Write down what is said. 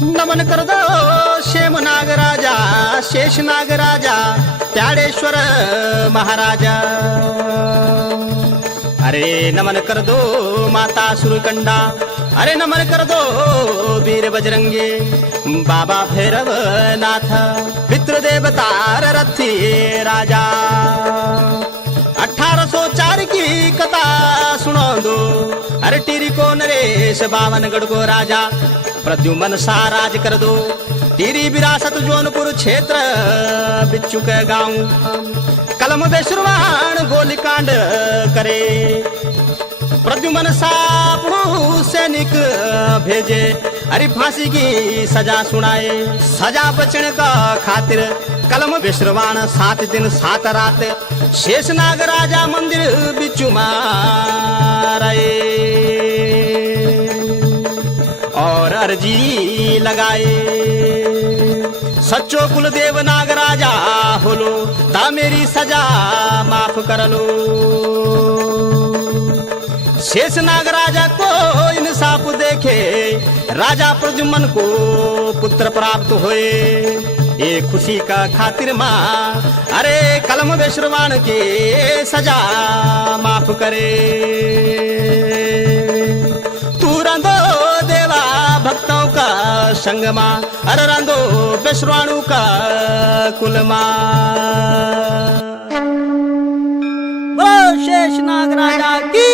नमन कर दो शेम नागराजा शेष नागराजा त्याडेश्वर महाराजा। अरे नमन कर दो माता सुरकंडा, अरे नमन कर दो वीर बजरंगे बाबा भैरव नाथ पितृ देवतार रथी राजा। 1804 की कथा सुनो दो, अरे टीरी को नरेश बावनगढ़ को राजा प्रद्युमन सा राज कर दो। टीरी विरासत जौनपुर क्षेत्र बिच्चू के गाँव कलम बेशुरवाण गोलीकांड करे। प्रद्युमन सापड़ू सैनिक भेजे, अरे फांसी की सजा सुनाए। सजा बचने का खातिर कलम बेशुरवाण 7 दिन 7 रात शेष नागराजा मंदिर बिच्चू मारे और अर्जी लगाए। सच्चो कुलदेव नागराजा होलो ता मेरी सजा माफ कर लो। शेष नागराजा को इंसाफ देखे राजा प्रद्युमन को पुत्र प्राप्त हुए। ये खुशी का खातिर माँ अरे कलम बेशुरवाण के सजा माफ करे। तू रंदो देवा भक्तों का संगमा, अरे रंदो बेशुरवाणु का कुलमा। शेष नागराजा की